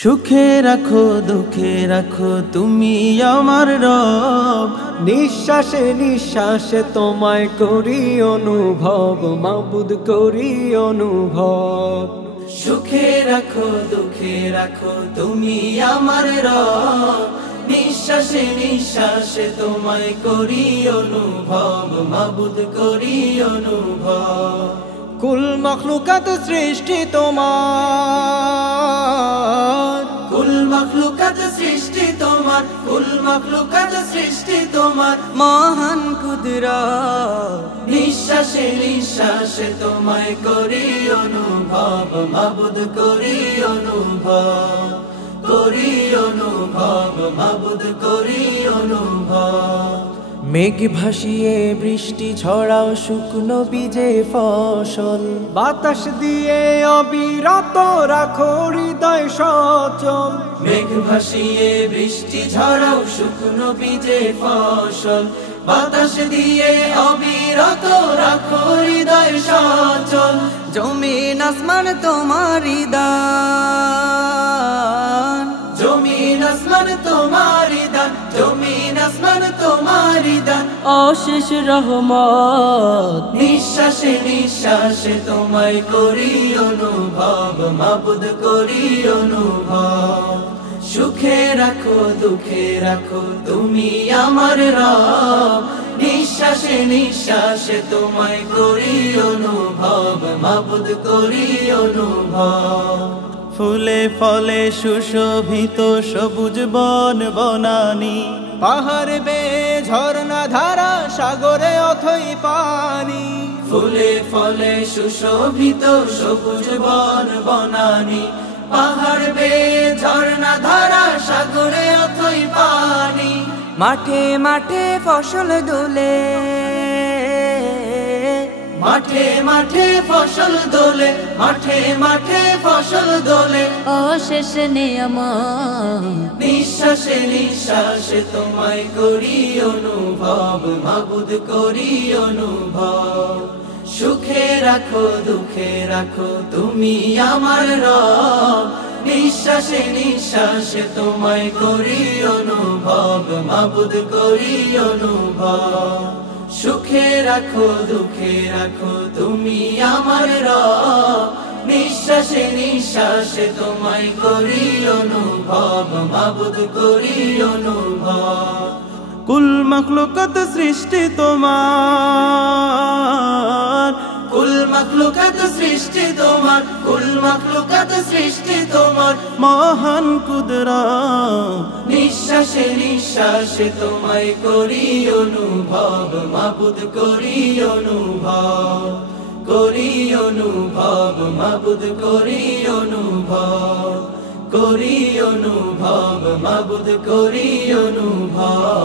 সুখে রাখো দুঃখে রাখো তুমি আমার রব, নিঃশ্বাসে নিঃশ্বাসে তোমায় করি অনুভব, মাবুদ করি অনুভব। সুখে রাখো দুঃখে রাখো তুমি আমার রব, নিঃশ্বাসে নিঃশ্বাসে তোমায় করি অনুভব, মাবুদ করি অনুভব। কুল মখলুকাত সৃষ্টি তোমার, কুল মখলুকাত সৃষ্টি তোমার, কুল মখলুকাত সৃষ্টি তোমার, মহান কুদরত। নিঃশ্বাসে নিঃশ্বাসে তোমায় করি অনুভব, মাবুদ করি অনুভব, করি অনুভব, মাবুদ করি অনুভব। মেঘ ভাসিয়ে বৃষ্টি ছড়াও শুকনো বীজে ফসল, বাতাস দিয়ে অবিরত রাখো হৃদয় সচল। মেঘ ভাসিয়ে বৃষ্টি ঝরাও শুকনো বীজে ফসল, বাতাস দিয়ে অবিরত রাখো হৃদয় সচল। জমিন আসমান তোমারই দান, জমিন আসমান তোমারি দান, জমিন আসমান তোমারি দান, অশেষ রহমত। নিঃশ্বাসে নিঃশ্বাসে তোমায় করি অনুভব, মাবুদ করি অনুভব। সুখে রাখো দুঃখে রাখো তুমি আমার রব, নিঃশ্বাসে নিঃশ্বাসে তোমায় করি অনুভব, মাবুদ করি অনুভব। ফুলে ফলে সুশোভিত সবুজ বন বনানি, পাহাড় বেয়ে ঝর্ণা ধারা সাগরে অথই পানি। ফুলে ফলে সুশোভিত সবুজ বন বনানি, পাহাড় বেয়ে ঝর্ণা ধারা সাগরে অথই পানি। মাঠে মাঠে ফসল দোলে, মাঠে মাঠে ফসল দোলে, মাঠে মাঠে ফসল দোলে, অশেষ নিয়ামত। নিঃশ্বাসে নিঃশ্বাসে তোমায় করি অনুভব, মাবুদ করি অনুভব। সুখে রাখো দুঃখে রাখো তুমি আমার রব, নিঃশ্বাসে নিঃশ্বাসে তোমায় করি অনুভব, মাবুদ করি অনুভব। সুখে রাখো দুঃখে রাখো তুমি আমার রব, নিঃশ্বাসে নিঃশ্বাসে তোমায় করি অনুভব, মাবুদ করি অনুভব। কুল মখলুকাত সৃষ্টি তোমার, কুল মখলুকাত সৃষ্টি তোমার, কুল মখলুকাত সৃষ্টি তোমার, মহান কুদরত। নিঃশ্বাসে নিঃশ্বাসে তোমায় করি অনুভব, মাবুদ করি অনুভব, করি অনুভব, মাবুদ করি অনুভব, করি অনুভব, মাবুদ করি অনুভব।